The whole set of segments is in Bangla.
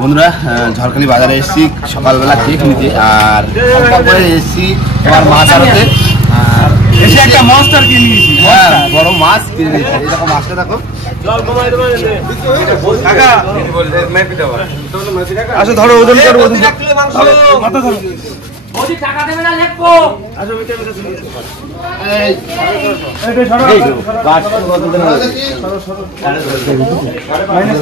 বন্ধুরা ঝড়খালি বাজারে এসেছি সকালবেলা কেক নিতে আর অল্প করে এসেছি আমার মাছ আড়তে আর এসে একটা মাছটার কিনে নিয়েছি। হ্যাঁ বড় মাছ কিনে নিয়েছি। এরকম মাছটা দেখো আচ্ছা ধরো ওজন করো মাথা ধরো ওদি টাকা দেবে না লেখো আচ্ছা ওইটা এই ধরো গাছ কত দিন হলো সরো মাইনাস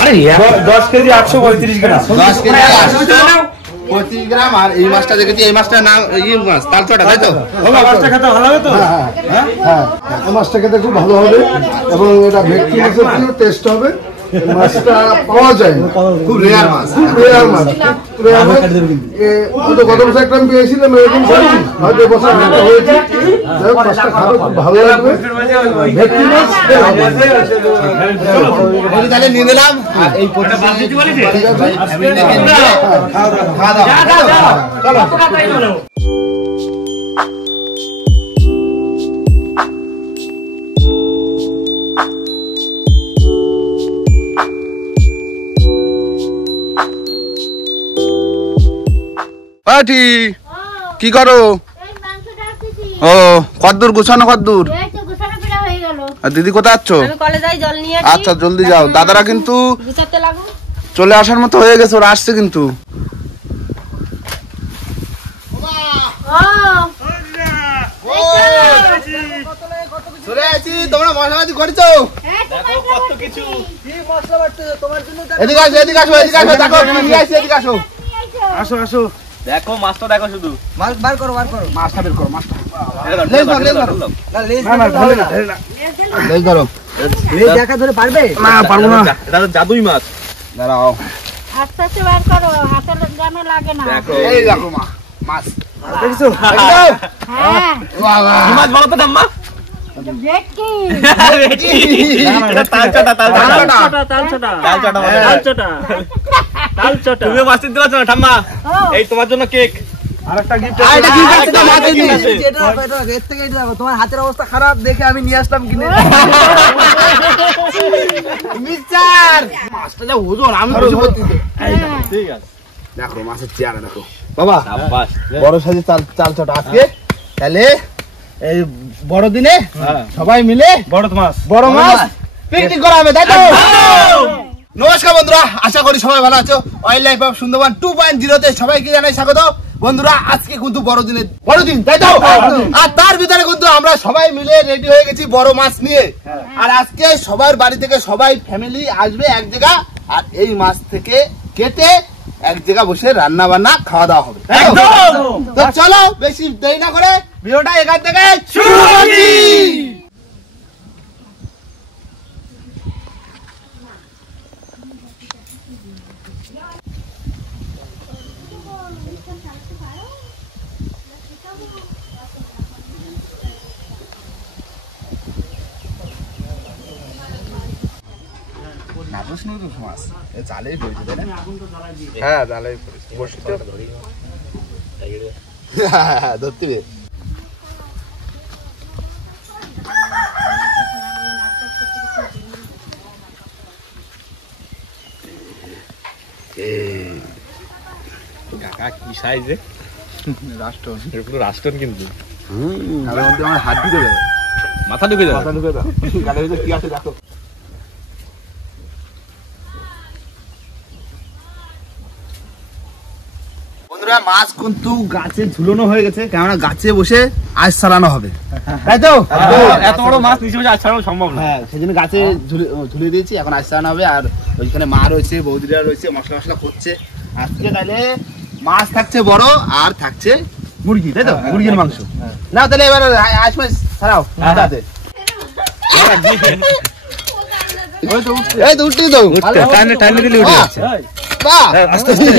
আরে 10 কেজি 835 গ্রাম 10 কেজি 835 গ্রাম আর এই মাছটা দেখেছি এই মাছটার নাম এই মাছ তালচটা তাই তো বাবা মাছটা খেতে ভালো হবে তো হ্যাঁ হ্যাঁ এই মাছটা খেতে খুব ভালো হবে এবং এটা ভেটকি মাছের পুরো টেস্ট হবে। মাছটা পাওয়া যায় খুব রেয়ার মাছ হয়তো গত বছর একটা পেয়েছিলাম এরকম হয়তো বছর হয়েছে মাছটা খাবে খুব ভালো লাগবে। ভেটকি মাছ তাহলে নিয়ে নিলাম আর এই চলো কি করো? ও কদ্দূর গুছানো কদ্দূর? আর দিদি কোথায় আছো? আচ্ছা জলদি যাও, দাদারা কিন্তু চলে আসার মতো হয়ে গেছে, ওরা আসছে কিন্তু। তোমরা মশলাপাতি করেছো? এদিকে আসো এদিকে আসো এদিকে আসো দেখো নিয়ে আসি এদিকে আসো আসো আসো দেখো মাছটা দেখো শুধু মাছ বার করো মাছটা বের করো মাছটা লেজ ধরো না লেজ না ধরে না লেজ ধরো লেজ দেখা ধরে পারবে না পারবো না এটা তো জাদুই মাছ দাঁড়াও আস্তে আস্তে বার করো হাতে জামে লাগে না দেখো এই দেখো মাছ দেখছো হ্যাঁ বাহ বাহ কি মাছ বলো তো ঠাম্মা ভেটকি এটা তালচটা তুমি মাছ দিতে পারছো না ঠাম্মা এই তোমার জন্য কেক আরেকটা গিফট আছে এটা গিফট আছে মাছ দিয়েছি এটা এর থেকে এটা দেখো তোমার হাতের অবস্থা খারাপ দেখে আমি নিয়ে আসলাম কিনে মিস্টার মাছটা যা ওজন আমি বুঝি বলতে ঠিক আছে দেখো মাছের চেহারা দেখো বাবা বড় সাইজের চালচটা আজকে তাহলে এই বড় দিনে সবাই মিলে বড় মাছ পিকনিক করা হবে তাই তো? নমস্কার বন্ধুরা, আশা করি সবাই ভালো আছো। ওয়াইল্ড লাইফ অফ সুন্দরবন 2.0 তে সবাইকে জানাই স্বাগত। বন্ধুরা আজকে কিন্তু বড়দিন তাই তো? আর তার ভিতরে কিন্তু আমরা সবাই মিলে রেডি হয়ে গেছি বড় মাছ নিয়ে। আর আজকে সবার বাড়ি থেকে সবাই ফ্যামিলি আসবে এক জায়গা, আর এই মাছ থেকে কেটে এক জায়গা বসে রান্না বান্না খাওয়া দাওয়া হবে। তো চলো বেশি দেরি না করে ভিডিওটা এখান থেকে শুরু করছি। জালেই পড়েছে তাই না? হ্যাঁ জালেই পড়েছে বসিতে ধরতে বে কাকা কি সাইজে রাষ্ট্রন পুরো রাষ্ট্রন কিন্তু আমার হাত ঢুকে যাবে মাথা ঢুকে যাবে গালের ভিতরে কি আছে দেখো। মাছ কিন্তু গাছে ঝুলানো হয়ে গেছে, কেননা গাছে বসে আজ চালানো হবে তাই তো? এত বড় মাছ নিচে বসে আজ চালানো সম্ভব না, হ্যাঁ সেজন্য গাছে ঝুলিয়ে দিয়েছি, এখন আজ চালানো হবে। আর ওইখানে মা রয়েছে, বৌদিরা রয়েছে, মশলা করছে আজকে। তাহলে মাছ থাকছে বড় আর থাকছে মুরগি তাই তো? মুরগির মাংস না তাহলে এবার আজ মাছ ছাড়াও এই তো উঠতেই তো টাইনে দিলে উঠে যাচ্ছে বাহ আস্তে আস্তে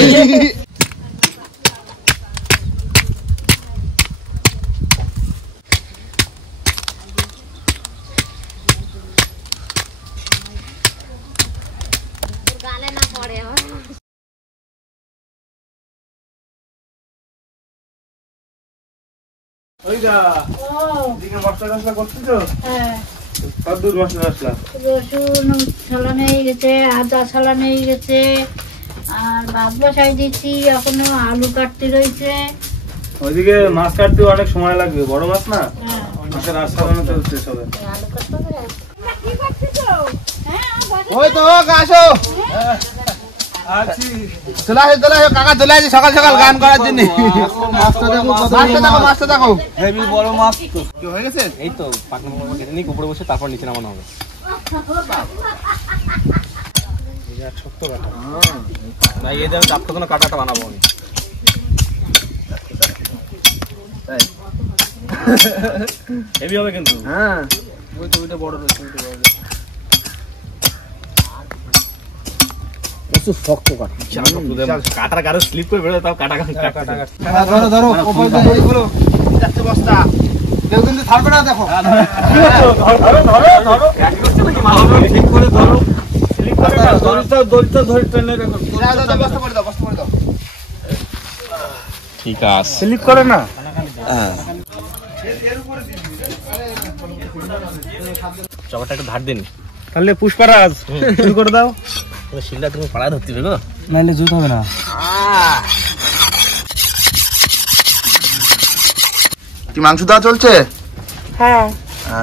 ওইটা ও দিকে মশলা করছিস তো? হ্যাঁ কত দূর মশলা? রসুন ছালানো হয়ে গেছে, আদা ছালানো হয়ে গেছে, আর ভাত বসাই দিচ্ছি, এখনো আলু কাটতে রয়েছে। ওইদিকে মাছ কাটতে অনেক সময় লাগবে, বড় মাছ না, হ্যাঁ মাছের আর সালানো তো শেষ হবে। আলু কাটতে হবে। কি করছিস? হ্যাঁ ওই তো আসো, আছি চলে আসো কাকা, চলে আসি সকাল সকাল গান করার জন্য। মাছটা দেখো হেভি বড় মাছ তো। কি হয়ে গেছে? এই তো পাকনা মাছ কেটে নিই, উপরে বসে তারপর নিচে নামানো হবে। ছোট্ট কাটা ভাই, এই দেখো চাপ কোনো কাটাটা বানাবো আমি। হেভি হবে কিন্তু। হ্যাঁ ওই তো ওইটা বড় রয়েছে, ওইটা বড় শক্ত কাটার কারো স্লিপ করে বেরোয়, তাও কাটা ধরো যাচ্ছে বস্তা কেউ কিন্তু থাকবে না। দেখো ঠিক আছে, স্লিপ করে না চপারটা একটু ধার দিন, তাহলে পুষ্পারাজ শুরু করে দাও। শিলটা তুমি পাড়া ধরতে হবে গো, নাইলে জুত হবে না। কি মাংস দেওয়া চলছে? হ্যাঁ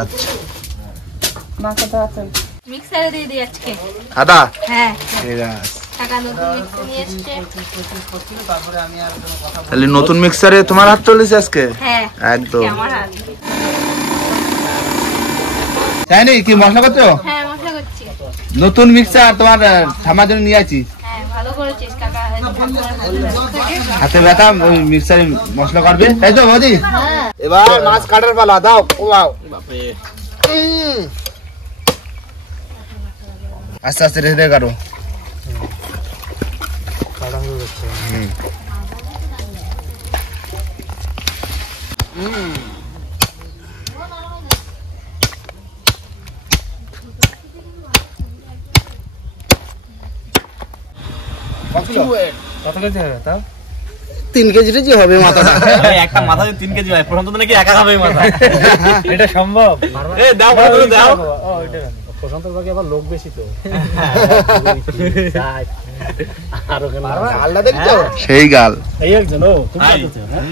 আচ্ছা মাকে তো আছে, মিক্সারে দিয়ে দিই আজকে আদা। হ্যাঁ ঠিক আছে, টাকা নতুন মিক্সার নিয়ে এসেছে। তাহলে নতুন মিক্সারে তোমার হাত চলেছে আজকে? হ্যাঁ একদম। আমার হাত। তাই নাকি? কি মশলা করছো? হ্যাঁ মশলা করছি। নতুন মিক্সার তোমার ঠামার জন্য নিয়ে আছি। হ্যাঁ ভালো করেছিস কাকা, হাতে ব্যথা, ওই মিক্সারে মশলা করবে, তাই তো বৌদি? হ্যাঁ এবার মাছ কাটার পালা, দাও। ও বাবা, আস্তে আস্তে রেখে দিয়ে কাটো। কত কেজি হবে তাও? 3 কেজিটা যে হবে মাথাটা। একটা মাথা 3 কেজি হয়, প্রশান্ত নাকি একা খাবে মাথা। এটা সম্ভব? এই দাও দাও। ও এটা প্রশান্তর বাকি আবার লোক বেশি তো। আর ওখানে গালটা দেখছো? সেই গাল। এই একজন ও তুমি কাটছো হ্যাঁ?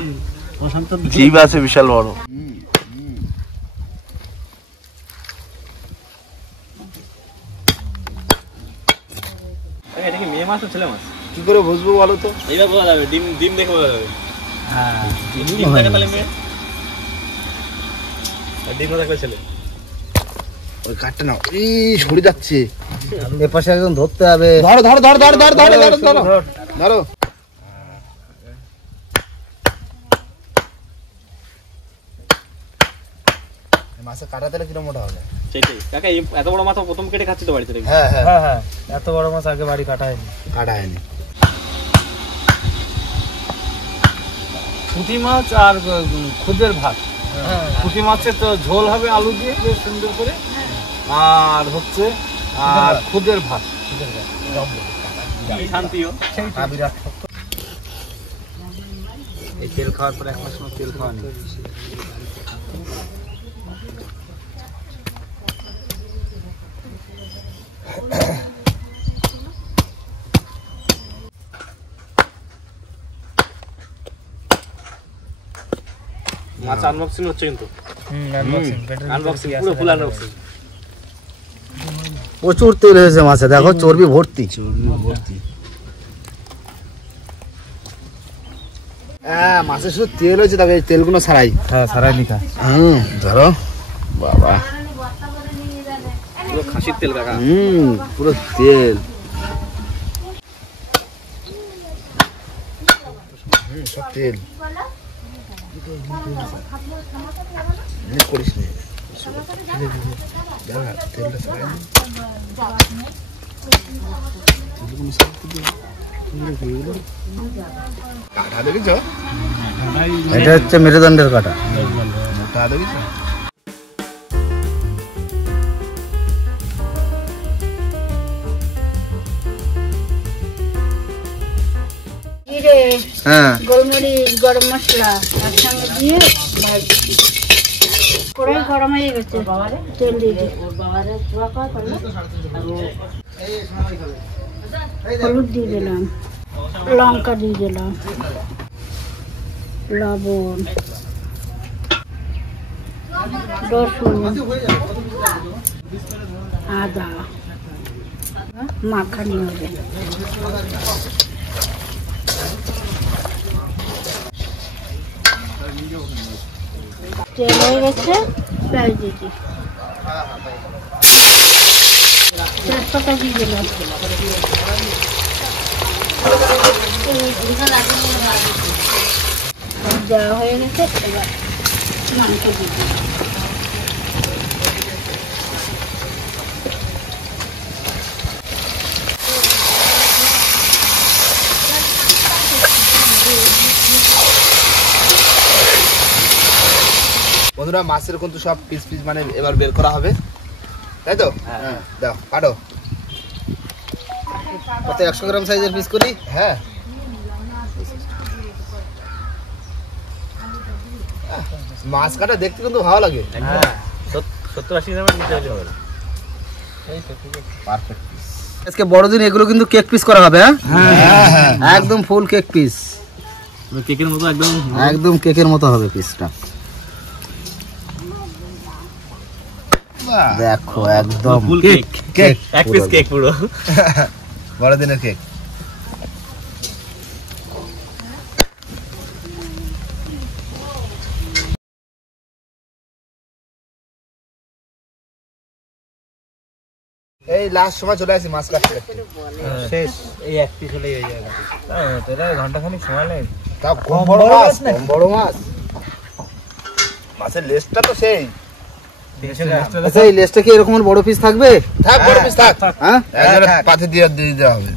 প্রশান্ত জিভ আছে বিশাল বড়। এটা কি মেয়ে মাছ না ছেলে মাছ? কি করে বুঝবো বলো তো? এইবার বোঝা যাবে, ডিম দেখে বোঝা যাবে। হ্যাঁ ডিম দেখে তাহলে মেয়ে, আর ডিম দেখলে ছেলে। ওই কাটটা নাও, এই সরে যাচ্ছে। এর পাশে একজন ধরতে হবে। ধরো ধরো ধরো ধরো ধরো ধরো ধরো ধরো ধরো। মাছের কাটা দিলে কিরকম মোটা হবে? সেটাই কাকা, এত বড় মাছ প্রথম কেটে খাচ্ছি তো বাড়িতে। হ্যাঁ হ্যাঁ হ্যাঁ, এত বড় মাছ আগে বাড়ি কাটা হয়নি। পুঁটি মাছ আর খুদের ভাত। পুঁটি মাছের তো ঝোল হবে আলু দিয়ে বেশ সুন্দর করে, আর হচ্ছে আর খুদের ভাত। শান্তিও বিরাট শক্ত। এই তেল খাওয়ার পরে 1 মাস তেল খাওয়া নেই। মাছ আনবক্সিং হচ্ছে কিন্তু। আনবক্সিং পুরো ফুল আনবক্সিং। প্রচুর তেল হয়েছে মাছে, দেখো চর্বি ভর্তি। হ্যাঁ মাছে শুধু তেল হয়েছে, তবে তেলগুলো ছাড়াই। হ্যাঁ ছাড়াই নিকা। ধরো বাবা, পুরো খাসির তেল কাকা। পুরো তেল। সব তেল করিস না, কাটা দেখেছ? এটা হচ্ছে মেরুদণ্ডের কাটা। মোটা দেখেছ? জিরে, হ্যাঁ গোলমরিচ, গরম মশলা একসঙ্গে দিয়ে কড়াই গরম হয়ে গেছে, তেল দিয়ে দিই। হলুদ দিয়ে দিলাম, লঙ্কা দিয়ে দিলাম, লবণ, রসুন, আদা মাখানি হবে। তেল হয়ে গেছে, পেঁয়াজ দিয়েছি, তেজপাতা দিয়ে দিলাম, দেওয়া হয়ে গেছে। এবার মাংস দিয়ে দিলাম। বন্ধুরা মাছের কিন্তু সব পিস পিস মানে এবার বের করা হবে, তাই তো? হ্যাঁ, দাও কাটো। কত 100 গ্রাম সাইজের পিস করি? হ্যাঁ, মাছ কাটা দেখতে কিন্তু ভালো লাগে। হ্যাঁ, 70-80 গ্রামের নিতে হলে হবে। Perfect piece. আজকে বড়দিন এগুলো কিন্তু কেক পিস করা হবে। হ্যাঁ, একদম ফুল কেক পিস, কেকের মতো একদম কেকের মতো হবে পিসটা। দেখো একদম ফুল কেক কেক এক পিস কেক পুরো বড়দিনের কেক। এই লাস্ট সময় চলে আসি মাছ কাটতে শেষ। এই এক পিস হলেই হয়ে যাবে। তোরা ঘন্টাখানিক সময় লাগে। তাও কম বড় মাছ, কম বড় মাছ। মাছের লেজটা তো সেই। আচ্ছা, এই লেজটা কি এরকম বড় পিস থাকবে? থাক বড় পিস থাক। হ্যাঁ, একজনের পাতে দিয়ে দেওয়া হবে।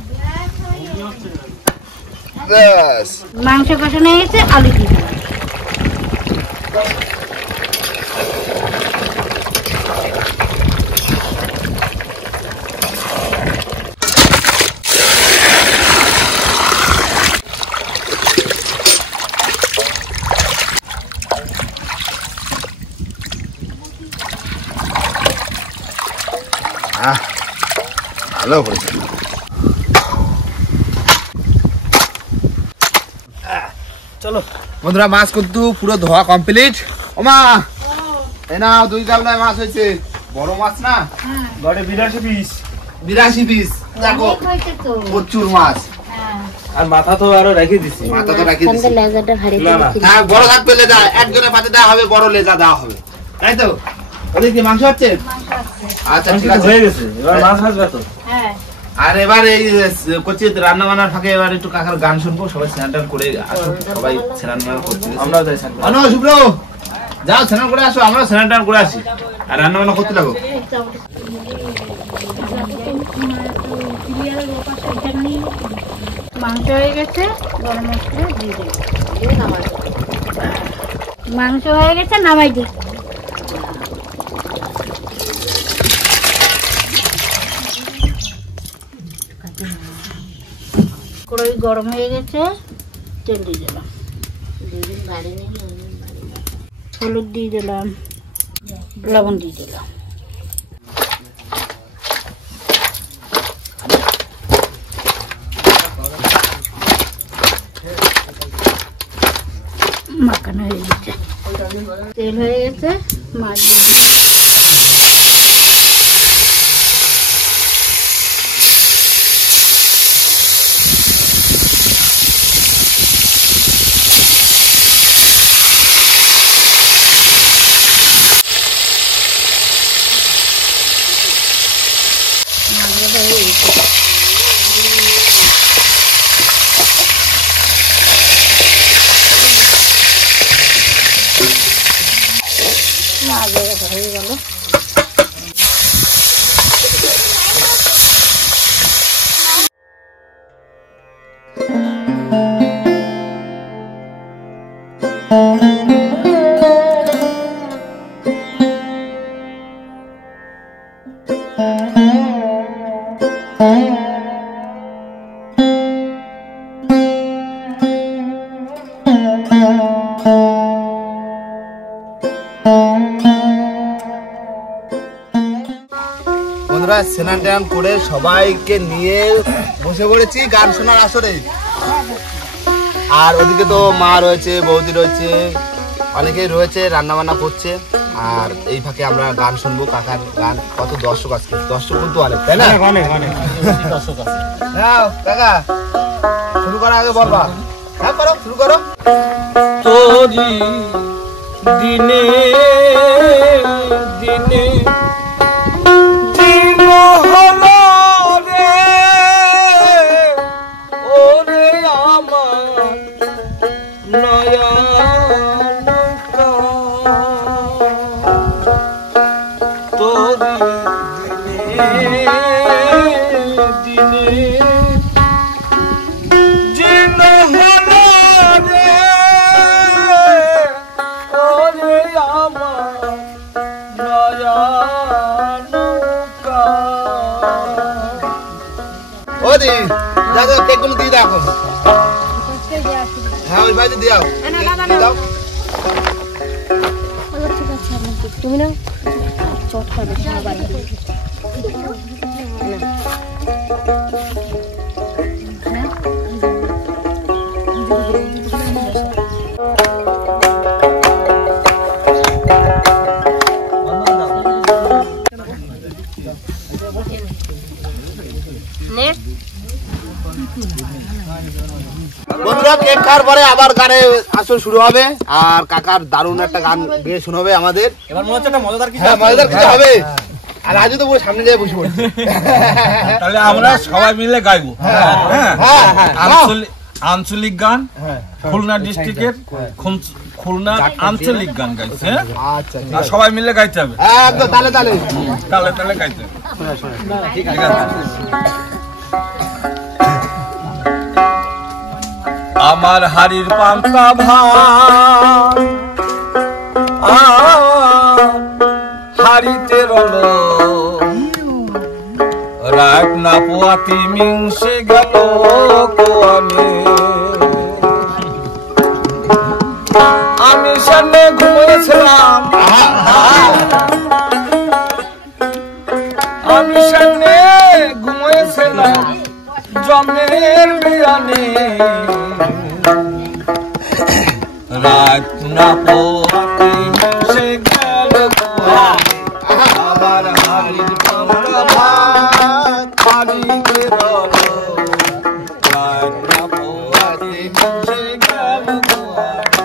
ব্যাস মাংস কষানো হয়ে গেছে, আলু দিয়ে দিলাম। ভালো করেছি। চলো বন্ধুরা মাছ কিন্তু পুরো ধোয়া কমপ্লিট। ওমা এই নাও 2 গামলায় মাছ হয়েছে, বড় মাছ না? গড়ে 82 পিস, 82 পিস। দেখো অনেক হয়েছে তো। প্রচুর মাছ। হ্যাঁ, আর মাথা তো আরো রেখে দিছি। মাথা তো রাখি দিছি। লেজাটা হারিয়ে না, না। হ্যাঁ, বড় থাকবে লেজা, একজনের পাতে দেওয়া হবে, বড় লেজা দেওয়া হবে, তাই তো? ওদিকে কি মাংস হচ্ছে? আচ্ছা ঠিক আছে, হয়ে গেছে, এবার মাছ আসবে তো। হ্যাঁ, আর এবার এই করছি রান্না বান্নার ফাঁকে এবার একটু কাকার গান শুনবো, সবাই স্নান টান করে আসো, সবাই স্নান টান করছে। আমরাও যাই সাথে। অনু শুভ্র যাও স্নান করে আসো, আমরাও স্নান টান করে আসি, আর রান্না বান্না করতে লাগো। মাংস হয়ে গেছে, গরম মশলা দিয়ে দিই। মাংস হয়ে গেছে, নামাই দিই। কড়াই গরম হয়ে গেছে, তেল দিয়ে দিলাম, হলুদ দিয়ে দিলাম, লবণ দিয়ে দিলাম, মাখানো হয়ে গেছে, তেল হয়ে গেছে, মাছ দিয়ে দিলাম। মাছটা হয়ে গেছে। মাছ হয়ে গেল। বন্ধুরা স্নান টান করে সবাইকে নিয়ে বসে পড়েছি গান শোনার আসরে। আর ওদিকে তো মা রয়েছে, বৌদি রয়েছে, অনেকেই রয়েছে, রান্না বান্না করছে। আর এই ফাঁকে আমরা গান শুনবো, কাকার গান। কত দর্শক আজকে, দর্শক কিন্তু অনেক, তাই না? হ্যাঁ কাকা, শুরু করার আগে বলবা। হ্যাঁ করো, শুরু করো। তোরি দিনে দিনে কেকগুলো দিয়ে দাও এখন। হ্যাঁ ওই ভাই দিয়ে দাও, দাও। তুমি না চট করবে সবাই। বন্ধুরা কেক খাওয়ার পরে আবার গানে আসর শুরু হবে। আর কাকার দারুণ একটা গান গিয়ে শোনাবে আমাদের। এবার মনে হচ্ছে একটা মজাদার কিছু। হ্যাঁ মজাদার কিছু হবে। আর আজও তো পুরো সামনে যায় বসে পড়ছে। তাহলে আমরা সবাই মিলে গাইবো। আঞ্চলিক গান, খুলনা ডিস্ট্রিক্টের খুলনা আঞ্চলিক গান গাইছে। আচ্ছা আর সবাই মিলে গাইতে হবে, একদম তালে তালে তালে তালে গাইতে হবে। ঠিক আছে। আমার হাড়ির পান্তা ভাত হাড়িতে রলো রাগ না পোয়াতি মিংসে গেল কোয়ানে। আমি সামনে ঘুমিয়েছিলাম, আমি সামনে ঘুমিয়েছিলাম জমের বিয়ানে। রাগ না পোয়াতি মিংসে গেল কোয়ানে। আবার হাড়ির পান্তা ভাত হাড়িতে রলো রাগ না পোয়াতি মিংসে গেল কোয়ানে।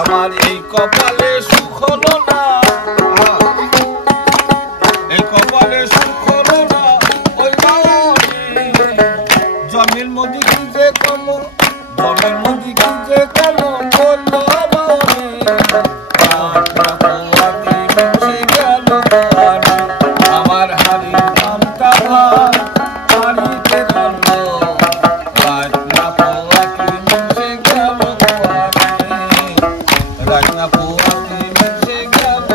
আমার এই কপালে সুখ হলো না, এই কপালে সুখ হলো না। ওই জমির মধ্যে কি যে কম, জমির মধ্যে কি যে কম বললো আমার হাড়ি পান্তা ভাত হাড়িতে রলো রাত না পোয়াতি মিশে গেল রাত না পোয়াতি মিশে গেল।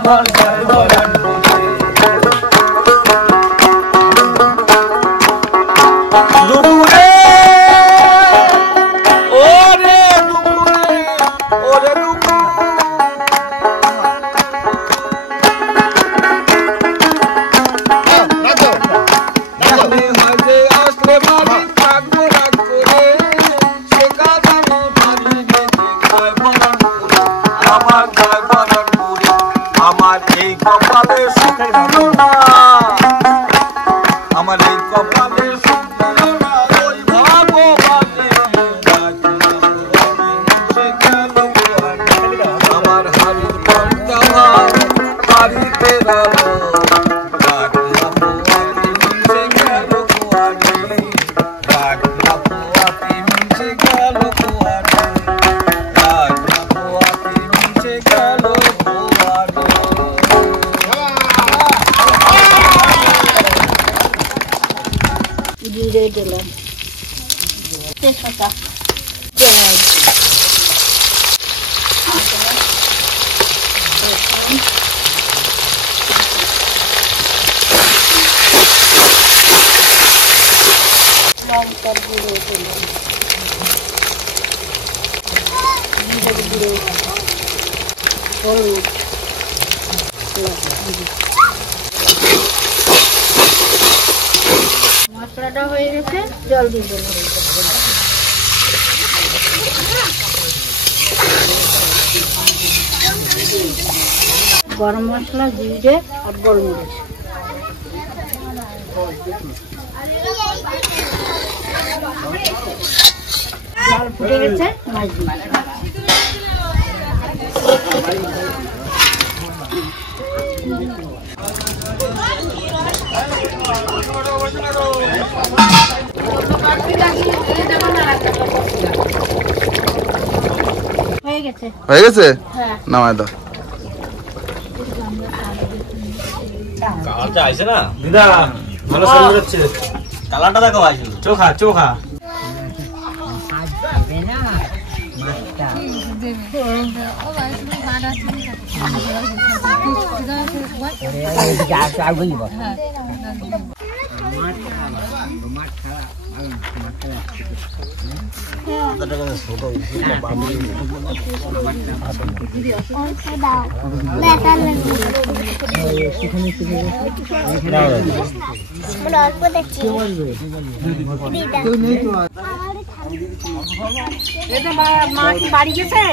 আমার গায়ে বরানপুরে দুপুরে ওরে দুপুরে ওরে দুপুরে আমি মাঝে আসলে বাড়ি থাকবো না করে সে কাজ আমি পারি গায়ে বরানপুরে আমার গায়ে বরানপুরে আমার এই কপালে সুখ দিল না আমার এই কপালে সুখ দিল না ওই ভাগবানে সে গেল আমার হাড়ির ঘন্টা বাড়িতে গেল জিরে দিলাম, তেজপাতা, পেঁয়াজ, লঙ্কার গুঁড়ো দিলাম, জিরে গুঁড়ো, হলুদ, মশলাটা হয়ে গেছে, জল দিয়ে দেবো। গরম মশলা, জিরে আর গোলমরিচ। জল ফুটে গেছে, মাছ দিয়ে হয়ে গেছে, হ্যাঁ। নামায় দাও। কালারটা আইছে না দিদা, ভালো সুন্দর হচ্ছে কালারটা। দেখো আইছে চোখা চোখা। মা কি বাড়ি গেছে?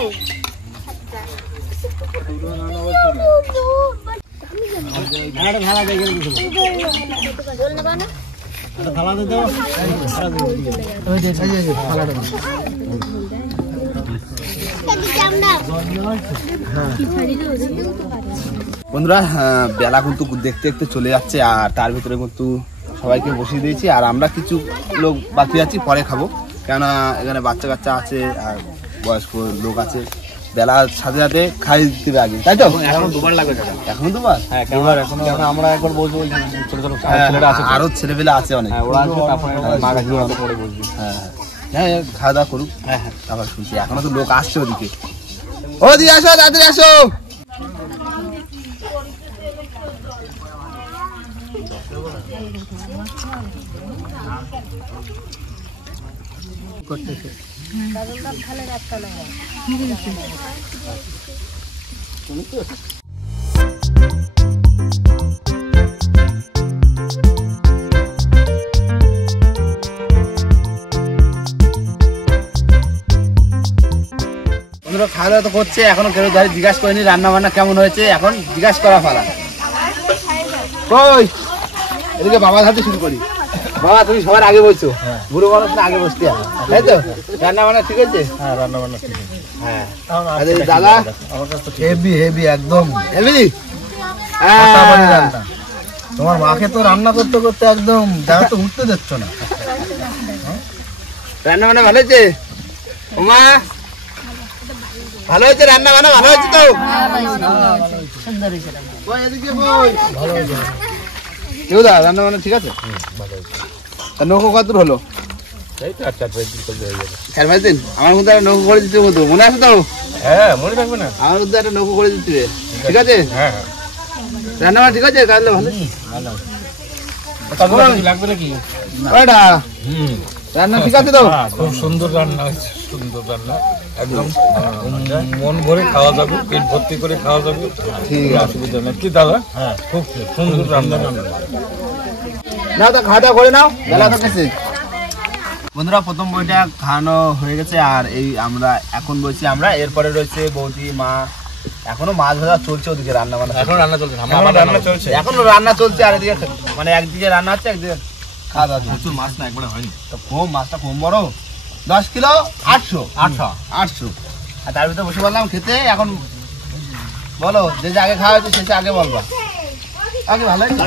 বন্ধুরা, বেলা কিন্তু দেখতে দেখতে চলে যাচ্ছে, আর তার ভিতরে কিন্তু সবাইকে বসিয়ে দিয়েছি, আর আমরা কিছু লোক বাকি আছি, পরে খাবো, কেননা এখানে বাচ্চা কাচ্চা আছে আর বয়স্ক লোক আছে। বেলার সাথে সাথে খাই দিতে আগে, তাই তো? এখন দুবার লাগবে দাদা, এখন দুবার? হ্যাঁ দুবার। এখন আমরা একবার বসবো, ছোট ছোট ছেলেরা আছে, আরো ছেলেপেলে আছে অনেক, ওরা আসবে, তারপরে মা কাছে পরে বসবি। হ্যাঁ হ্যাঁ, খাওয়া দাওয়া করুক। হ্যাঁ হ্যাঁ, তারপর শুনছি এখনো তো লোক আসছে ওদিকে। ওদিকে আসো, তাড়াতাড়ি আসো। খাওয়া দাওয়া তো করছে, এখনো কেউ ধরে জিজ্ঞাসা করিনি রান্না বান্না কেমন হয়েছে, এখন জিজ্ঞাসা করা ফেলা। কই এদিকে বাবার হাতে শুরু করি। বাবা, তুমি সবার আগে বলছো, বুড়ো মানুষ না আগে বসতে হবে, তাই তো? রান্না বান্না ঠিক আছে? হ্যাঁ রান্না বান্না ঠিক আছে। হ্যাঁ, দাদা আমার কাছে হেভি হেভি একদম। হেবি। তোমার মাকে তো রান্না করতে করতে একদম জায়গা তো উঠতে দিচ্ছ না। রান্না বান্না ভালো হয়েছে? ওমা ভালো হয়েছে, রান্না বান্না ভালো হয়েছে তো? কেউ দা রান্না বান্না ঠিক আছে? নৌকো কত হলো? এই তো 4-5 দিন চলে যাবে। 4-5 দিন? আমার মধ্যে একটা নৌকো করে দিতে হতো, মনে আছে তো? হ্যাঁ মনে থাকবে না। আমার মধ্যে একটা নৌকো করে দিতে, ঠিক আছে? হ্যাঁ হ্যাঁ। রান্না ঠিক আছে? কাটলে ভালো লাগবে নাকি? ওইটা রান্না ঠিক আছে তো? খুব সুন্দর রান্না হয়েছে, সুন্দর রান্না, একদম মন ভরে খাওয়া যাবে, পেট ভর্তি করে খাওয়া যাবে, ঠিক আছে, অসুবিধা নেই। কি দাদা? হ্যাঁ, খুব সুন্দর রান্না। না তো খাওয়া দাওয়া করে নাও, বেলা তো গেছে। বন্ধুরা প্রথম বইটা খাওয়ানো হয়ে গেছে, আর এই আমরা এখন বলছি আমরা, এরপরে রয়েছে বৌদি, মা, এখনো মাছ ভাজা চলছে, ওদিকে রান্না বান্না এখন রান্না চলছে, রান্না চলছে, এখনো রান্না চলছে, আর এদিকে মানে একদিকে রান্না হচ্ছে, একদিকে খাওয়া দাওয়া চলছে। প্রচুর মাছ না একবারে হয়নি তো কম, মাছটা কম বড়, 10 কিলো 800, আর তার ভিতরে বসে বললাম খেতে। এখন বলো, যে যে আগে খাওয়া হয়েছে শেষে আগে বলবা, আগে ভালো হয়েছে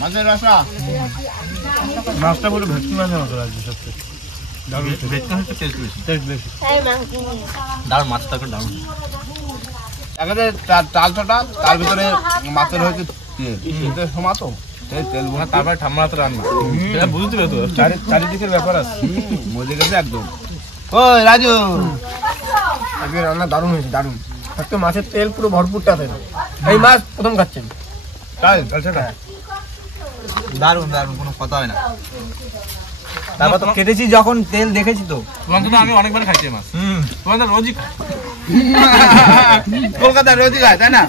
মাছের রসা, মাছটা পুরো ভেটকি মাছের মতো লাগছে সত্যি। দারুণ, মাছটা দারুণ। এখানে চাল ছটা, তার ভিতরে মাছের হয়েছে তেল, সমাতো তেল, তারপরে ঠাম্মা হাতে রান্না, এটা বুঝতে পেতো, চারিদিকের ব্যাপার আছে, মজে গেছে একদম। ওই রাজু, আজকে রান্না দারুণ হয়েছে, দারুণ। একটা মাছের তেল পুরো ভরপুরটা তেল। এই মাছ প্রথম খাচ্ছেন? দারুণ দারুণ, কোনো কথা হয় না। তারপর তো কেটেছি যখন, তেল দেখেছি তো। তোমার তো আমি অনেকবার খাইছি মাছ, তোমার তো রোজই খাই। কলকাতায় রোজই খায়, তাই না?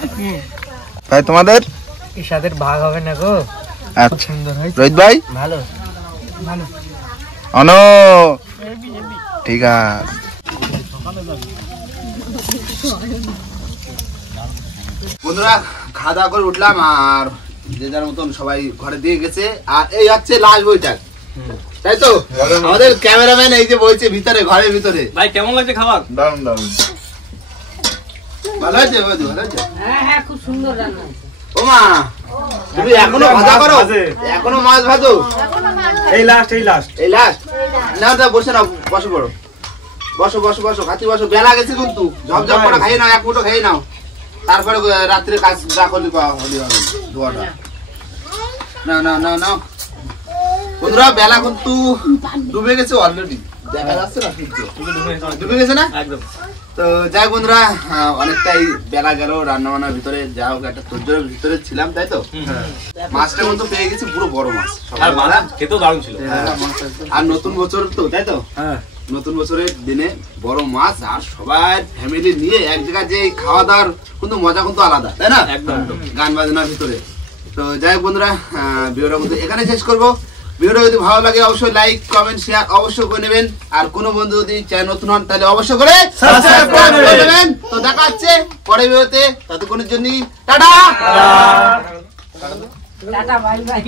ভাই তোমাদের এর সাথে ভাগ হবে না গো। আচ্ছা সুন্দর হয়েছে, রোহিত ভাই, ভালো। অনো ঠিক আছে। বন্ধুরা খাওয়া দাওয়া করে উঠলাম, আর যে যার মতন সবাই ঘরে দিয়ে গেছে, আর এই হচ্ছে লাস্ট বইটা, তাই তো? আমাদের ক্যামেরাম্যান এই যে বইছে ভিতরে, ঘরের ভিতরে। ভাই কেমন লাগছে খাবার? দারুণ দারুণ। ভালো হয়েছে বৌদি, ভালো হয়েছে। হ্যাঁ খুব সুন্দর রান্না। ও মা, তুমি এখনো ভাজা করো? এখনো মাছ ভাজো? এই লাস্ট, এই লাস্ট। এই লাস্ট? না না, বসে নাও, বসো পড়ো, বসো বসো বসো, খাচ্ছি বসো। বেলা গেছে কিন্তু, ঝপঝপ করে খাইয়ে নাও, এক মুঠো খেয়ে নাও, তারপরে রাত্রে কাজ যা করলি হলি হবে দুয়াটা। না না না না বন্ধুরা, বেলা কিন্তু ডুবে গেছে অলরেডি, দেখা যাচ্ছে না সূর্য ডুবে গেছে না একদম। তো যাই বন্ধুরা, অনেকটাই বেলা গেল রান্না বান্নার ভিতরে, যা হোক একটা তোর ভিতরে ছিলাম, তাই তো? মাছটা কিন্তু পেয়ে গেছি, পুরো বড় মাছ, আর মাছ খেতেও দারুণ ছিল। আর নতুন বছর তো, তাই তো? নতুন বছরের দিনে বড় মাছ, আর সবাই ফ্যামিলি নিয়ে এক জায়গায় যে খাওয়া দাওয়ার কিন্তু মজা কিন্তু আলাদা, তাই না? একদম। গান বাজনার ভিতরে। তো যাই হোক বন্ধুরা, ভিডিওটা কিন্তু এখানে শেষ করবো। ভিডিওটা যদি ভালো লাগে অবশ্যই লাইক, কমেন্ট, শেয়ার অবশ্যই করে নেবেন, আর কোনো বন্ধু যদি চ্যানেল নতুন হন তাহলে অবশ্যই করে সাবস্ক্রাইব করে নেবেন। তো দেখা হচ্ছে পরের ভিডিওতে, ততক্ষণের জন্য টাটা। Tata, bye bye.